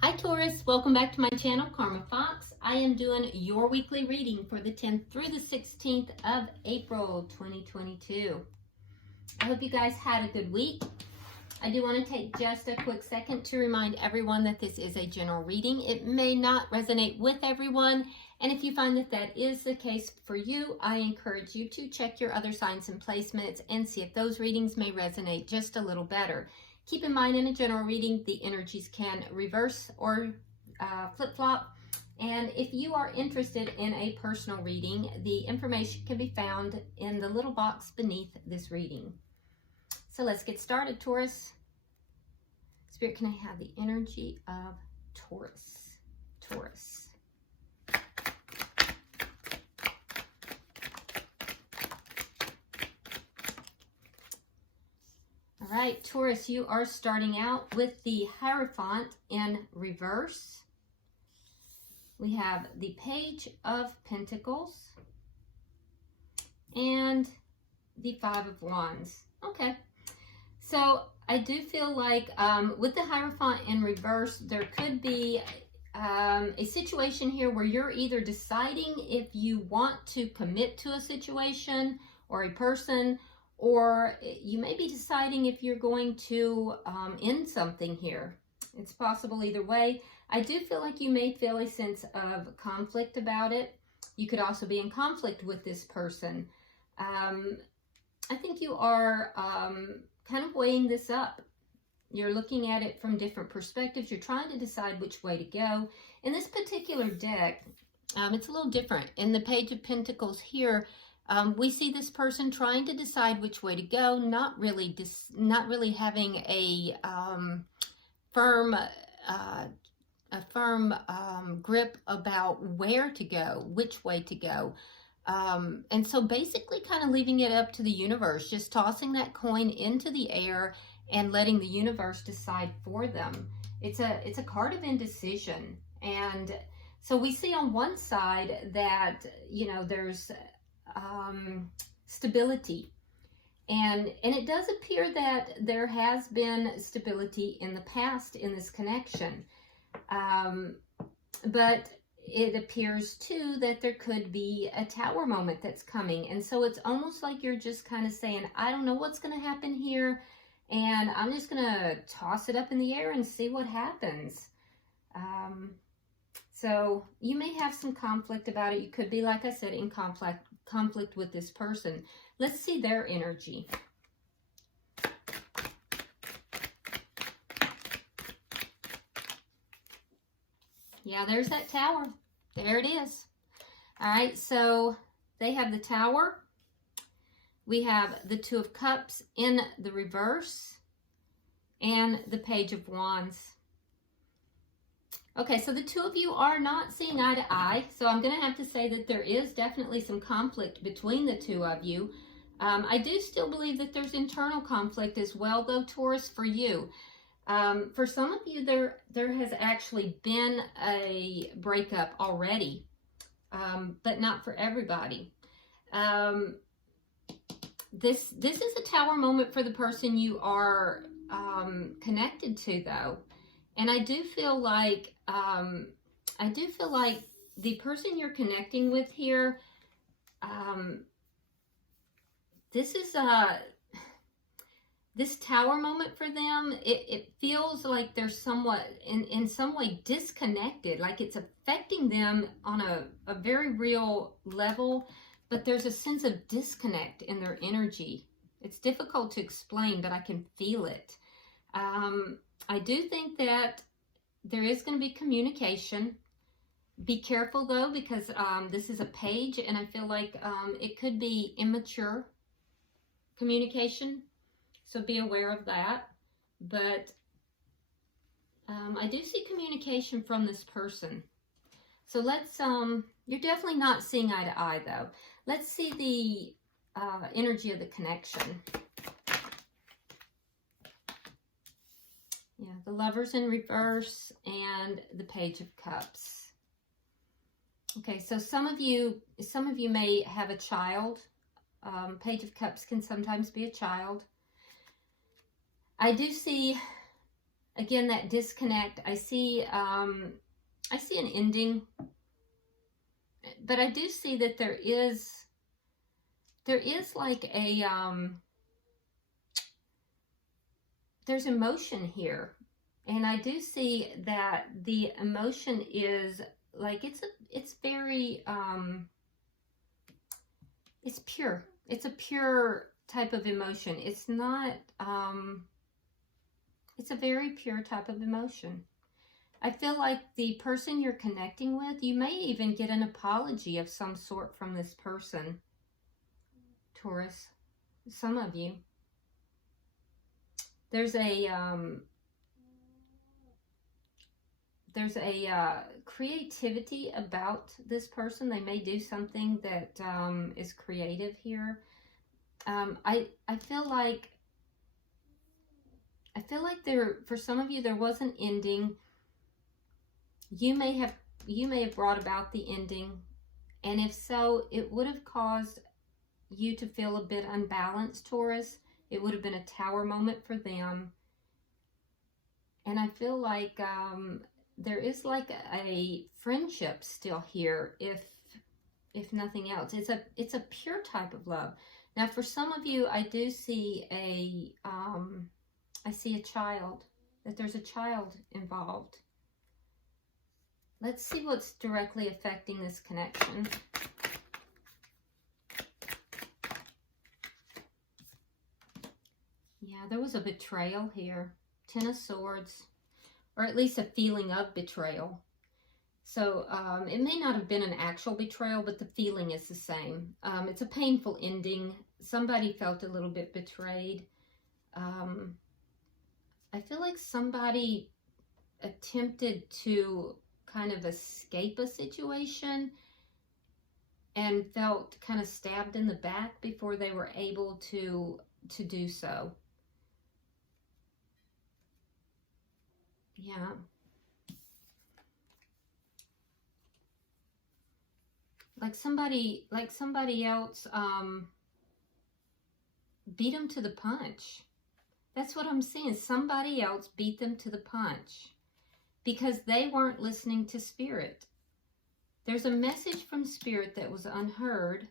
Hi Taurus, welcome back to my channel, Karma Fox. I am doing your weekly reading for the 10th through the 16th of April 2022. I hope you guys had a good week. I do want to take just a quick second to remind everyone that this is a general reading. It may not resonate with everyone, and if you find that that is the case for you, I encourage you to check your other signs and placements and see if those readings may resonate just a little better. Keep in mind, in a general reading, the energies can reverse or flip-flop. And if you are interested in a personal reading, the information can be found in the little box beneath this reading. So let's get started, Taurus. Spirit, can I have the energy of Taurus? Taurus. All right, Taurus, you are starting out with the Hierophant in reverse. We have the Page of Pentacles and the Five of Wands. Okay, so I do feel like with the Hierophant in reverse, there could be a situation here where you're either deciding if you want to commit to a situation or a person, or you may be deciding if you're going to end something here. It's possible either way. I do feel like you may feel a sense of conflict about it. You could also be in conflict with this person. I think you are kind of weighing this up. You're looking at it from different perspectives. You're trying to decide which way to go. In this particular deck, it's a little different. In the Page of Pentacles here, we see this person trying to decide which way to go, not really having a firm grip about where to go, which way to go. And so basically kind of leaving it up to the universe, just tossing that coin into the air and letting the universe decide for them. It's a card of indecision. And so we see on one side that, you know, there's stability, and it does appear that there has been stability in the past in this connection, but it appears too that there could be a Tower moment that's coming, and so it's almost like you're just kind of saying, I don't know what's going to happen here, and I'm just going to toss it up in the air and see what happens. So you may have some conflict about it. You could be, like I said, in conflict with this person. Let's see their energy. Yeah, there's that Tower. There it is. All right, so they have the Tower. We have the Two of Cups in the reverse and the Page of Wands. Okay, so the two of you are not seeing eye to eye, so I'm going to have to say that there is definitely some conflict between the two of you. I do still believe that there's internal conflict as well, though, Taurus, for you. For some of you, there has actually been a breakup already, but not for everybody. This is a Tower moment for the person you are connected to, though. And I do feel like the person you're connecting with here, this is this Tower moment for them. It feels like they're somewhat in some way disconnected, like it's affecting them on a very real level, but there's a sense of disconnect in their energy. It's difficult to explain, but I can feel it. I do think that there is going to be communication. Be careful, though, because this is a page, and I feel like it could be immature communication. So be aware of that. But I do see communication from this person. So let's, you're definitely not seeing eye to eye, though. Let's see the energy of the connection. Yeah, the Lovers in reverse and the Page of Cups. Okay, so some of you may have a child. Page of Cups can sometimes be a child. I do see Again, that disconnect, I see an ending, but I do see that there is like a, there's emotion here. And I do see that the emotion is like, it's very, it's pure. It's a pure type of emotion. It's not, it's a very pure type of emotion. I feel like the person you're connecting with, you may even get an apology of some sort from this person, Taurus. Some of you. There's a creativity about this person. They may do something that is creative here. I feel like there, for some of you, there was an ending. You may have brought about the ending, and if so, it would have caused you to feel a bit unbalanced, Taurus. It would have been a tower moment for them. And I feel like there is like a friendship still here, if nothing else. It's a pure type of love. Now, for some of you, I do see a child, that there's a child involved. Let's see what's directly affecting this connection. Yeah, there was a betrayal here. Ten of Swords, or at least a feeling of betrayal. So it may not have been an actual betrayal, but the feeling is the same. It's a painful ending. Somebody felt a little bit betrayed. I feel like somebody attempted to kind of escape a situation and felt kind of stabbed in the back before they were able to do so. Yeah. Like somebody else beat them to the punch. That's what I'm seeing. Somebody else beat them to the punch because they weren't listening to Spirit. There's a message from Spirit that was unheard.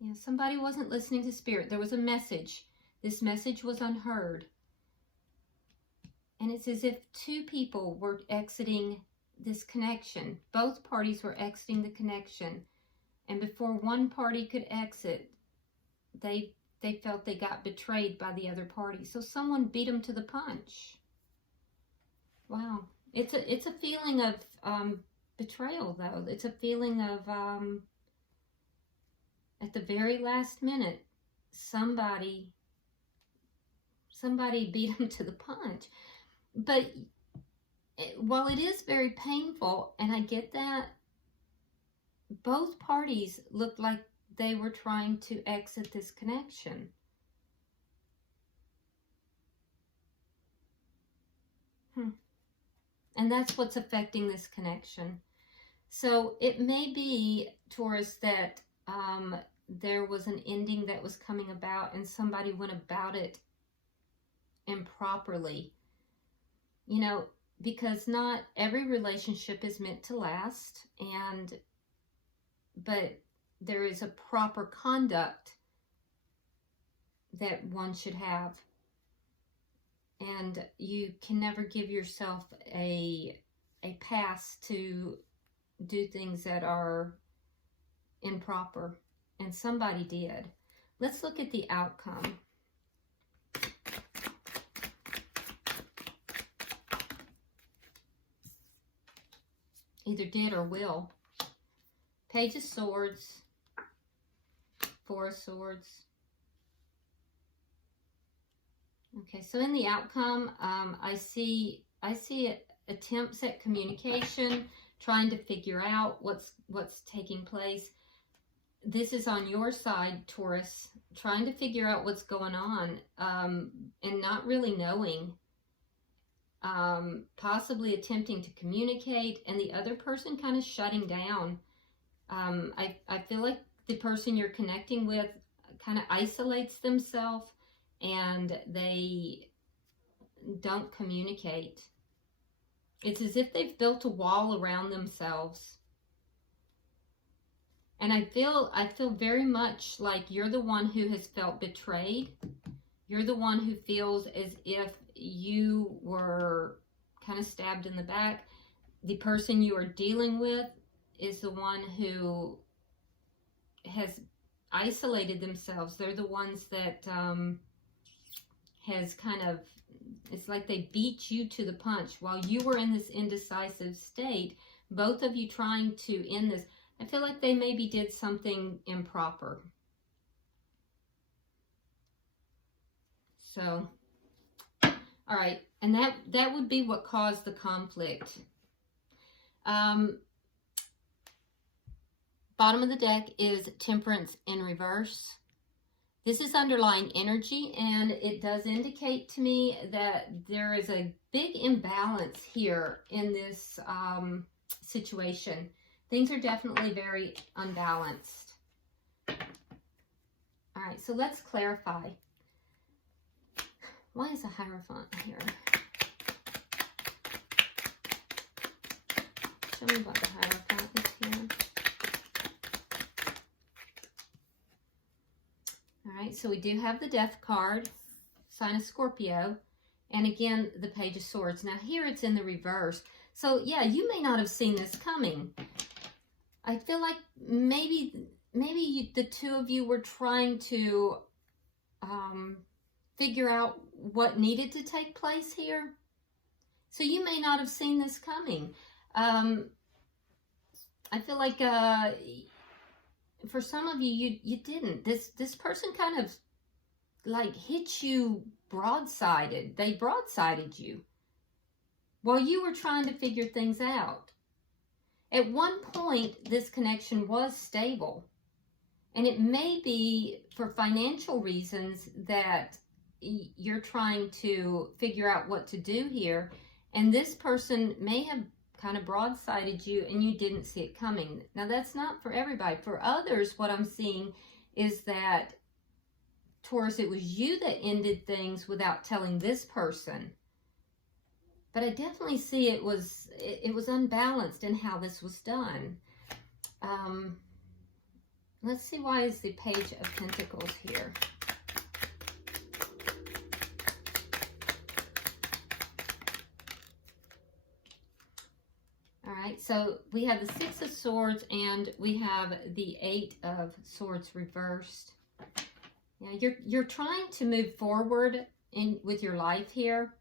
Yeah, somebody wasn't listening to Spirit. There was a message. This message was unheard. And it's as if two people were exiting this connection. Both parties were exiting the connection. And before one party could exit, they felt they got betrayed by the other party. So someone beat them to the punch. Wow. It's a feeling of betrayal, though. It's a feeling of, at the very last minute, somebody beat them to the punch. But while it is very painful, and I get that, both parties looked like they were trying to exit this connection. And that's what's affecting this connection. So it may be, Taurus, that there was an ending that was coming about and somebody went about it improperly. You know, because not every relationship is meant to last, but there is a proper conduct that one should have. And you can never give yourself a pass to do things that are improper. And somebody did. Let's look at the outcome. Either did or will. Page of Swords. Four of Swords. Okay, so in the outcome, I see attempts at communication, trying to figure out what's taking place. This is on your side, Taurus, trying to figure out what's going on, and not really knowing. Possibly attempting to communicate, and the other person kind of shutting down. I feel like the person you're connecting with kind of isolates themselves, and they don't communicate. It's as if they've built a wall around themselves. And I feel very much like you're the one who has felt betrayed. You're the one who feels as if you were kind of stabbed in the back. The person you are dealing with is the one who has isolated themselves. They're the ones that has kind of, it's like they beat you to the punch while you were in this indecisive state, both of you trying to end this. I feel like they maybe did something improper. So, all right, and that would be what caused the conflict. Bottom of the deck is Temperance in reverse. This is underlying energy, and it does indicate to me that there is a big imbalance here in this situation. Things are definitely very unbalanced. All right, so let's clarify. Why is a Hierophant here? Show me what the Hierophant is here. All right, so we do have the Death card, sign of Scorpio, and again, the Page of Swords. Now here it's in the reverse. So yeah, you may not have seen this coming. I feel like maybe the two of you were trying to figure out what needed to take place here. So you may not have seen this coming. I feel like for some of you, you didn't. This person kind of like hit you broadsided. They broadsided you while you were trying to figure things out. At one point, this connection was stable, and it may be for financial reasons that you're trying to figure out what to do here, and this person may have kind of broadsided you and you didn't see it coming. Now, that's not for everybody. For others, what I'm seeing is that, Taurus, it was you that ended things without telling this person. But I definitely see it was unbalanced in how this was done. Let's see, why is the Page of Pentacles here? All right, so we have the Six of Swords and we have the Eight of Swords reversed. Yeah, you're trying to move forward with your life here.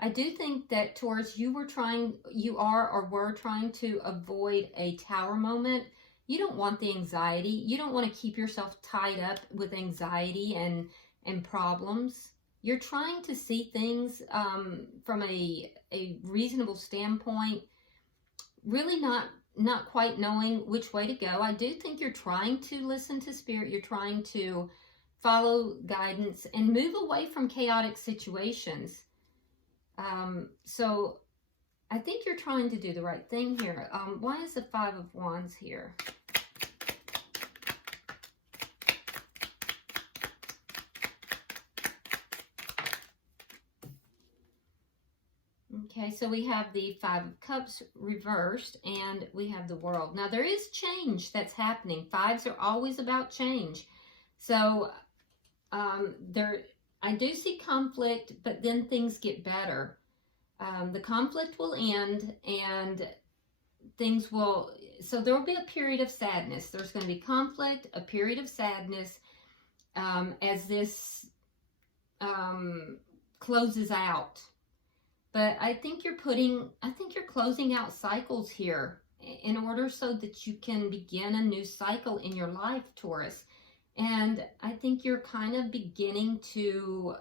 I do think that, Taurus, you were trying to avoid a tower moment. You don't want the anxiety. You don't want to keep yourself tied up with anxiety and problems. You're trying to see things from a reasonable standpoint, really not quite knowing which way to go. I do think you're trying to listen to Spirit. You're trying to follow guidance and move away from chaotic situations. So I think you're trying to do the right thing here. Why is the Five of Wands here? Okay, so we have the Five of Cups reversed and we have the World. Now there is change that's happening. Fives are always about change. So I do see conflict, but then things get better. The conflict will end and things will, so there will be a period of sadness. There's going to be conflict, a period of sadness as this closes out. But I think you're closing out cycles here in order so that you can begin a new cycle in your life, Taurus. And I think you're kind of beginning to,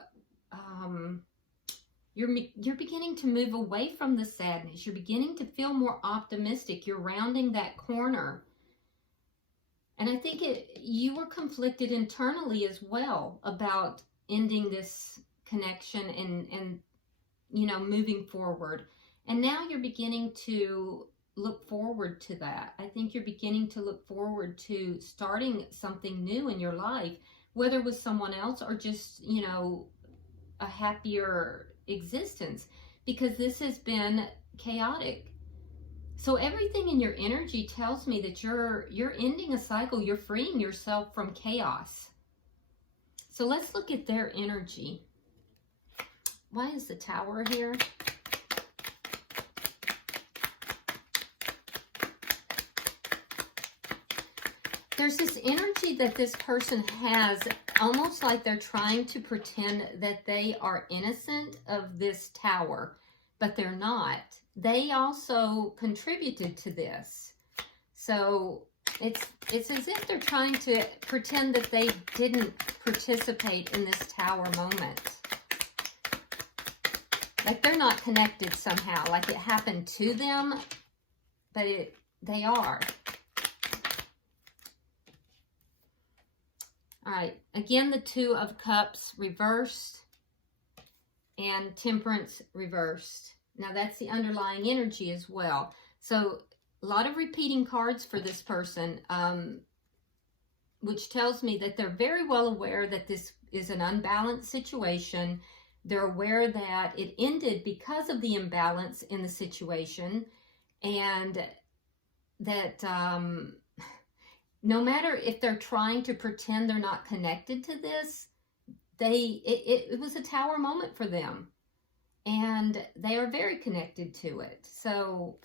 you're beginning to move away from the sadness. You're beginning to feel more optimistic. You're rounding that corner. And I think you were conflicted internally as well about ending this connection and you know, moving forward. And now you're beginning to look forward to that. I think you're beginning to look forward to starting something new in your life whether with someone else or just, you know, a happier existence, because this has been chaotic. So everything in your energy tells me that you're ending a cycle. You're freeing yourself from chaos. So let's look at their energy. Why is the Tower here? There's this energy that this person has, almost like they're trying to pretend that they are innocent of this Tower, but they're not. They also contributed to this. So it's as if they're trying to pretend that they didn't participate in this Tower moment. Like they're not connected somehow, like it happened to them, but they are. All right, again, the Two of Cups reversed and Temperance reversed. Now that's the underlying energy as well. So a lot of repeating cards for this person, which tells me that they're very well aware that this is an unbalanced situation. They're aware that it ended because of the imbalance in the situation, and that no matter if they're trying to pretend they're not connected to this, it was a Tower moment for them, and they are very connected to it. So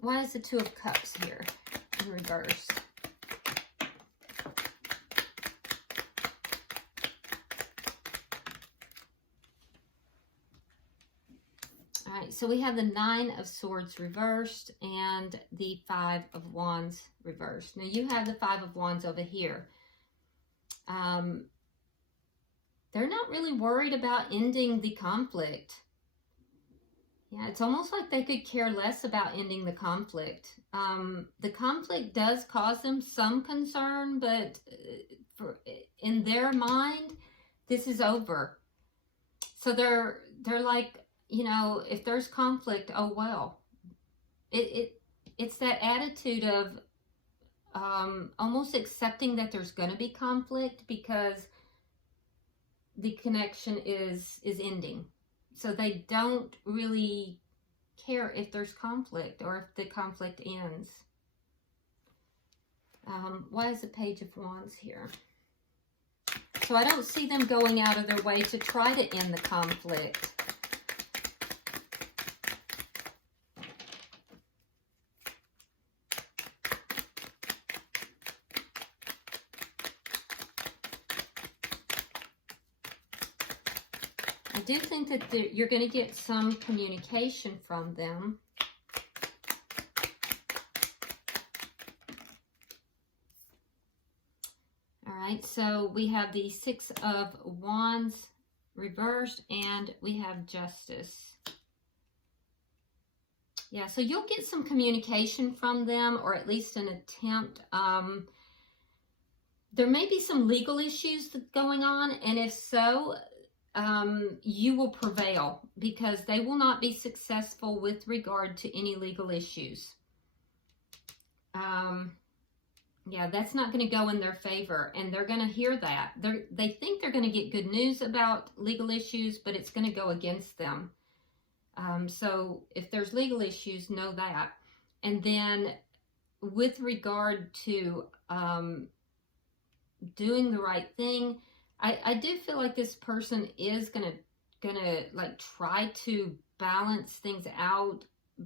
why is the Two of Cups here in reverse? All right, so we have the Nine of Swords reversed and the Five of Wands reversed. Now you have the Five of Wands over here. They're not really worried about ending the conflict. Yeah, it's almost like they could care less about ending the conflict. The conflict does cause them some concern, but in their mind, this is over. So they're like, you know, if there's conflict, oh well. It's that attitude of almost accepting that there's going to be conflict because the connection is ending. So they don't really care if there's conflict or if the conflict ends. Why is the Page of Wands here? So I don't see them going out of their way to try to end the conflict. I do think that you're going to get some communication from them. All right, so we have the Six of Wands reversed and we have Justice. Yeah, so you'll get some communication from them, or at least an attempt. There may be some legal issues going on, and if so, you will prevail because they will not be successful with regard to any legal issues. Yeah, that's not going to go in their favor, and they're going to hear that. They think they're going to get good news about legal issues, but it's going to go against them. So if there's legal issues, know that. And then with regard to doing the right thing, I do feel like this person is gonna like try to balance things out,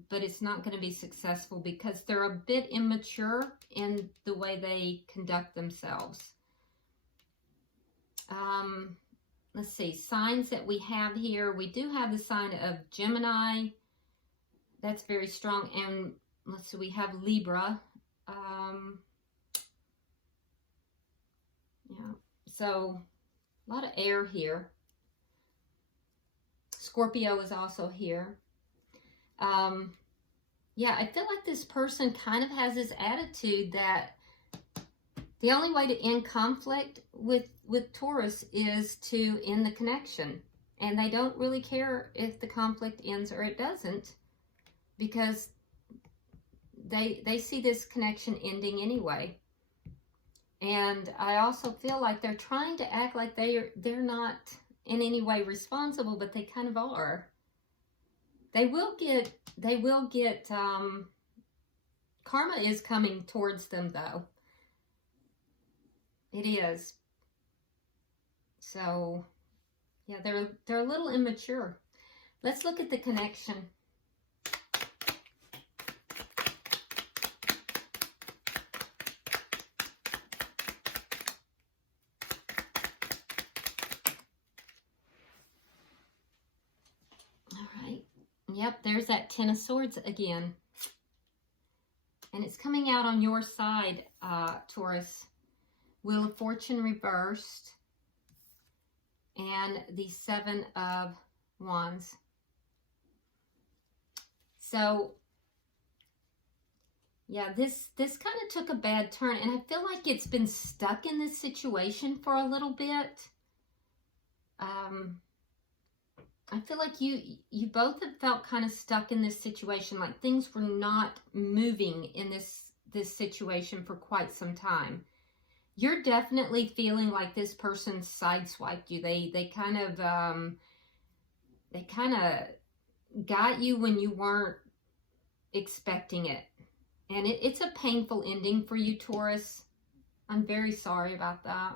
but it's not gonna be successful because they're a bit immature in the way they conduct themselves. Let's see, signs that we have here. We do have the sign of Gemini. That's very strong. And let's see, we have Libra. Yeah, so a lot of air here. Scorpio is also here. Yeah, I feel like this person kind of has this attitude that the only way to end conflict with Taurus is to end the connection. And they don't really care if the conflict ends or it doesn't, because they see this connection ending anyway. And I also feel like they're trying to act like they're not in any way responsible, but they kind of are. They will get karma is coming towards them, though. It is. So, yeah, they're a little immature. Let's look at the connection. All right. Yep, there's that Ten of Swords again. And it's coming out on your side, Taurus. Wheel of Fortune reversed. And the Seven of Wands. So, yeah, this kind of took a bad turn. And I feel like it's been stuck in this situation for a little bit. I feel like you both have felt kind of stuck in this situation, like things were not moving in this situation for quite some time. You're definitely feeling like this person sideswiped you. They kind of got you when you weren't expecting it, and it's a painful ending for you, Taurus. I'm very sorry about that.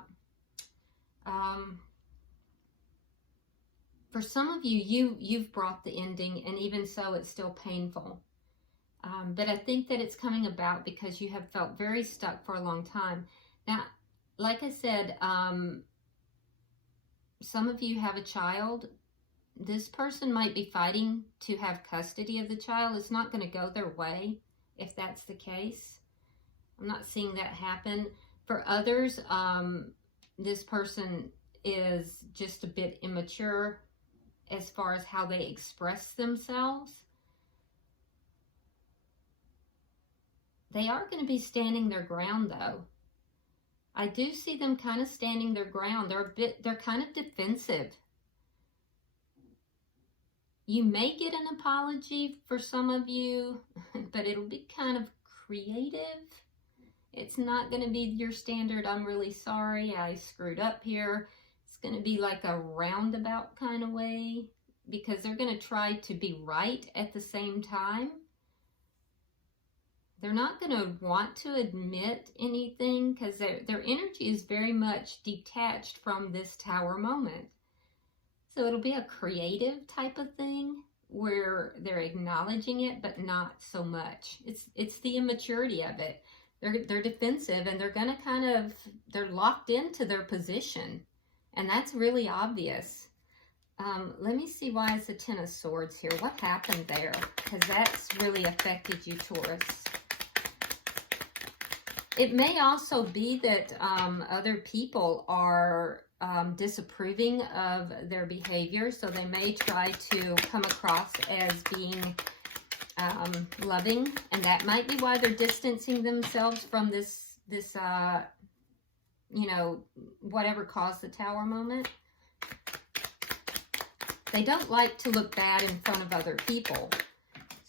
For some of you've brought the ending, and even so, it's still painful. But I think that it's coming about because you have felt very stuck for a long time. Now, like I said, some of you have a child. This person might be fighting to have custody of the child. It's not going to go their way if that's the case. I'm not seeing that happen. For others, this person is just a bit immature as far as how they express themselves. They are going to be standing their ground, though. I do see them kind of standing their ground. They're kind of defensive. You may get an apology for some of you, but it'll be kind of creative. It's not going to be your standard, I'm really sorry, I screwed up here. It's going to be like a roundabout kind of way, because they're going to try to be right at the same time. They're not going to want to admit anything because their energy is very much detached from this Tower moment. So it'll be a creative type of thing where they're acknowledging it, but not so much. It's the immaturity of it. They're defensive, and they're going to they're locked into their position. And that's really obvious. Let me see why it's the Ten of Swords here. What happened there? Because that's really affected you, Taurus. It may also be that other people are disapproving of their behavior, so they may try to come across as being loving, and that might be why they're distancing themselves from this you know, whatever caused the Tower moment. They don't like to look bad in front of other people,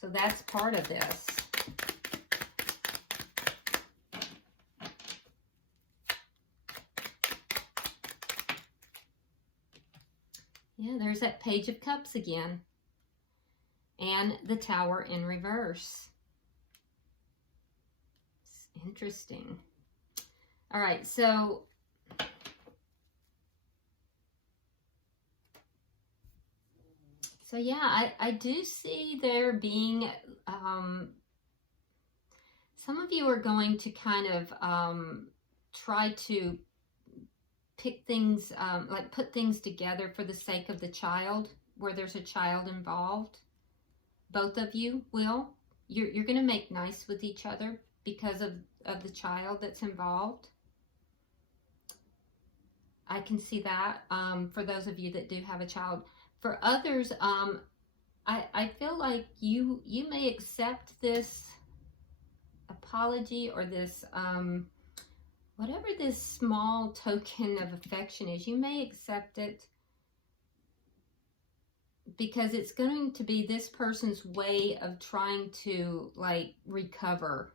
so that's part of this. Yeah, there's that Page of Cups again. And the Tower in reverse. It's interesting. All right, so yeah, I do see there being, some of you are going to kind of try to pick things, like put things together for the sake of the child, where there's a child involved. Both of you will. You're going to make nice with each other because of the child that's involved. I can see that for those of you that do have a child. For others, I feel like you may accept this apology or this, whatever this small token of affection is, you may accept it because it's going to be this person's way of trying to, like, recover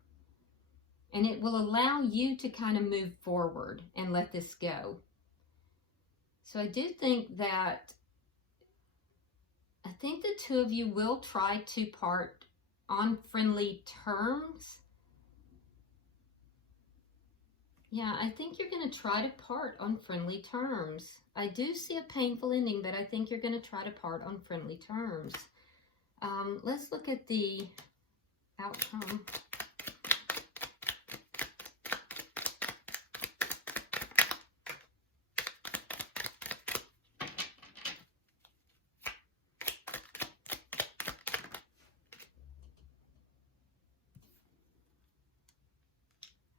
And it will allow you to kind of move forward and let this go. So I do think that, I think the two of you will try to part on friendly terms. Yeah, I think you're going to try to part on friendly terms. I do see a painful ending, but I think you're going to try to part on friendly terms. Let's look at the outcome.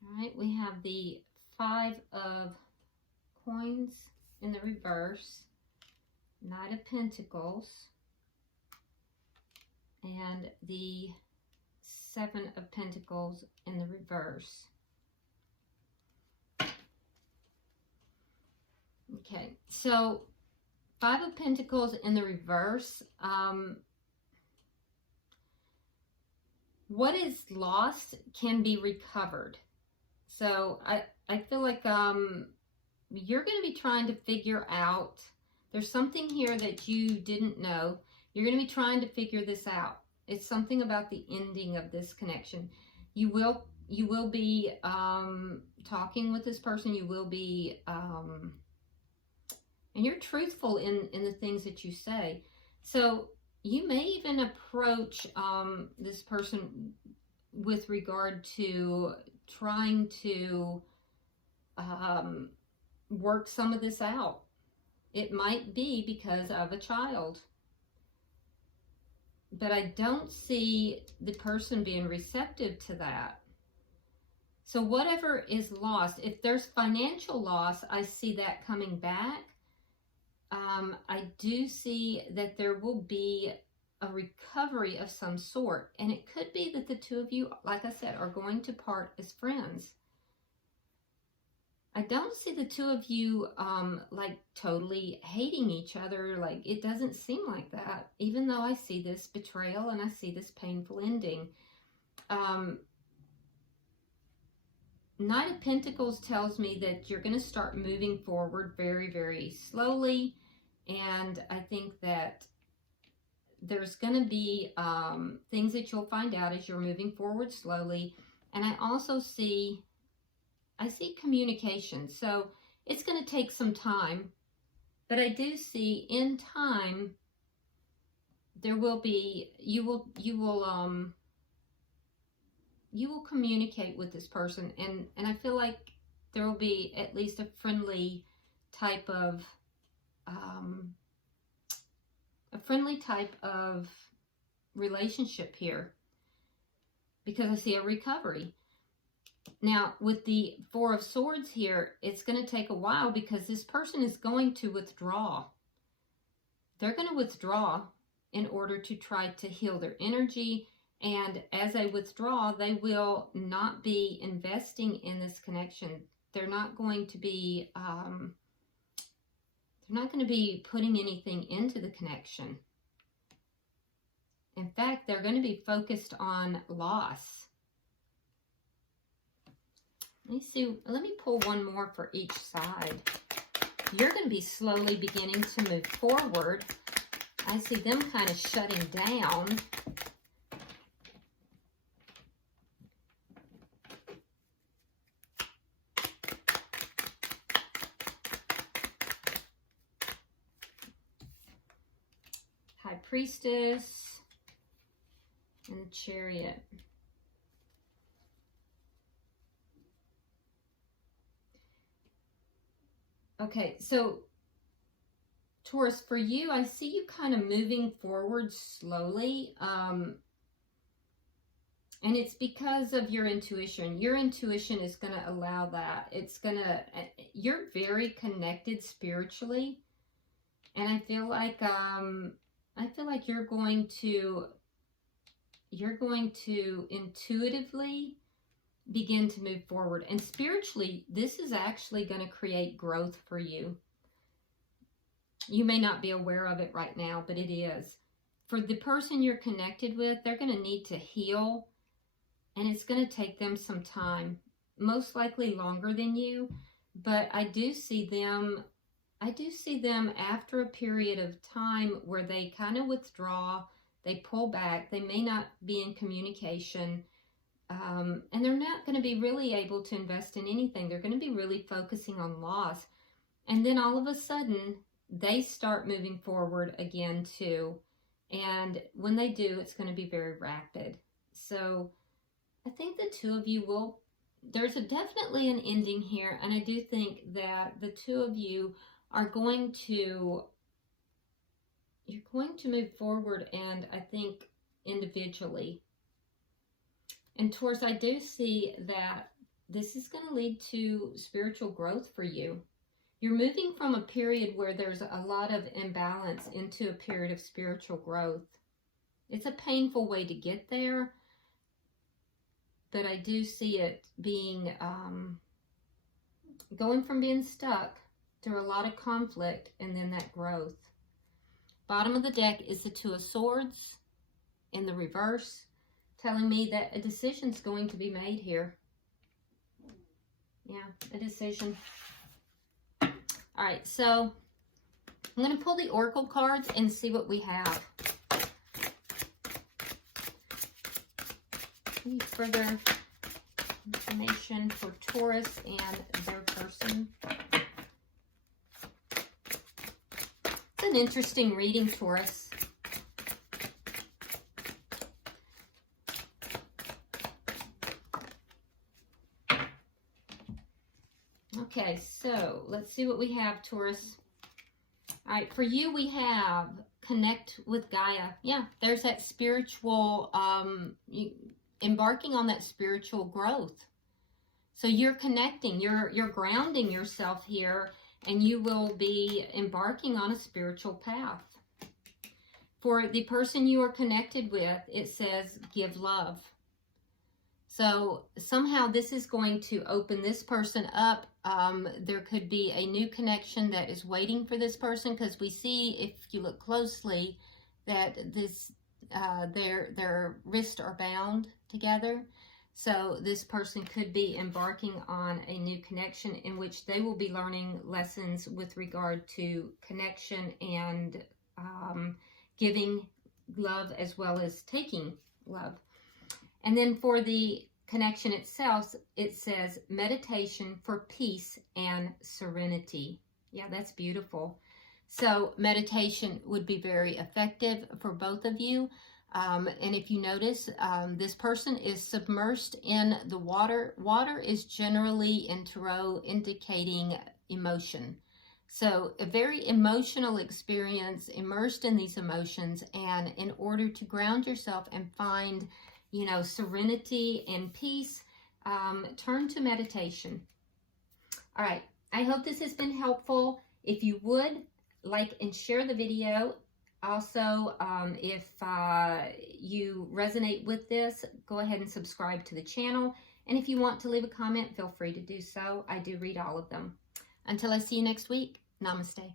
All right, we have the 5 of Coins in the reverse, Knight of Pentacles, and the 7 of Pentacles in the reverse. Okay, so 5 of Pentacles in the reverse. What is lost can be recovered. So I feel like you're going to be trying to figure out, there's something here that you didn't know. You're going to be trying to figure this out. It's something about the ending of this connection. You will be talking with this person. You will be, and you're truthful in the things that you say. So you may even approach this person with regard to trying to work some of this out. It might be because of a child. But I don't see the person being receptive to that. So whatever is lost, if there's financial loss, I see that coming back. I do see that there will be a recovery of some sort. And it could be that the two of you, like I said, are going to part as friends. I don't see the two of you like totally hating each other. Like, it doesn't seem like that, even though I see this betrayal and I see this painful ending. Knight of Pentacles tells me that you're going to start moving forward very, very slowly. And I think that there's going to be things that you'll find out as you're moving forward slowly. And I also see, communication. So it's going to take some time, but I do see in time there will be, you will communicate with this person, and I feel like there will be at least a friendly type of relationship here, because I see a recovery. Now, with the 4 of Swords here, it's going to take a while because this person is going to withdraw. They're going to withdraw in order to try to heal their energy. And as they withdraw, they will not be investing in this connection. They're not going to be, putting anything into the connection. In fact, they're going to be focused on loss. Let me pull one more for each side. You're going to be slowly beginning to move forward. I see them kind of shutting down. High Priestess and the Chariot. Okay, so Taurus, for you, I see you kind of moving forward slowly. And it's because of your intuition. Your intuition is going to allow that. You're very connected spiritually. And I feel like you're going to intuitively begin to move forward. And spiritually, this is actually going to create growth for you. You may not be aware of it right now, but it is. For the person you're connected with, they're going to need to heal, and it's going to take them some time. most likely longer than you, but I do see them after a period of time where they kind of withdraw, they pull back, they may not be in communication, and they're not going to be really able to invest in anything. They're going to be really focusing on loss. And then all of a sudden, they start moving forward again too. And when they do, it's going to be very rapid. So I think the two of you will, there's definitely an ending here. And I do think that the two of you are going to, you're going to move forward, and I think individually. And Taurus, I do see that this is going to lead to spiritual growth for you. You're moving from a period where there's a lot of imbalance into a period of spiritual growth. It's a painful way to get there, but I do see it being, going from being stuck through a lot of conflict and then that growth. Bottom of the deck is the Two of Swords in the reverse, telling me that a decision's going to be made here. Yeah, a decision. All right, so I'm going to pull the Oracle cards and see what we have. Any further information for Taurus and their person? It's an interesting reading, Taurus. Okay, so let's see what we have, Taurus. All right, for you, we have connect with Gaia. Yeah, there's that spiritual, embarking on that spiritual growth. So you're connecting, you're grounding yourself here, and you will be embarking on a spiritual path. For the person you are connected with, it says give love. So somehow this is going to open this person up. There could be a new connection that is waiting for this person, because we see, if you look closely, that this their wrists are bound together. So this person could be embarking on a new connection in which they will be learning lessons with regard to connection and giving love as well as taking love. And then for the connection itself, it says meditation for peace and serenity. Yeah, that's beautiful. So meditation would be very effective for both of you. And if you notice, this person is submersed in the water. Water is generally in tarot indicating emotion. So a very emotional experience, immersed in these emotions. And in order to ground yourself and find, you know, serenity and peace, turn to meditation. All right. I hope this has been helpful. If you would, like and share the video. Also, if you resonate with this, go ahead and subscribe to the channel. And if you want to leave a comment, feel free to do so. I do read all of them. Until I see you next week, namaste.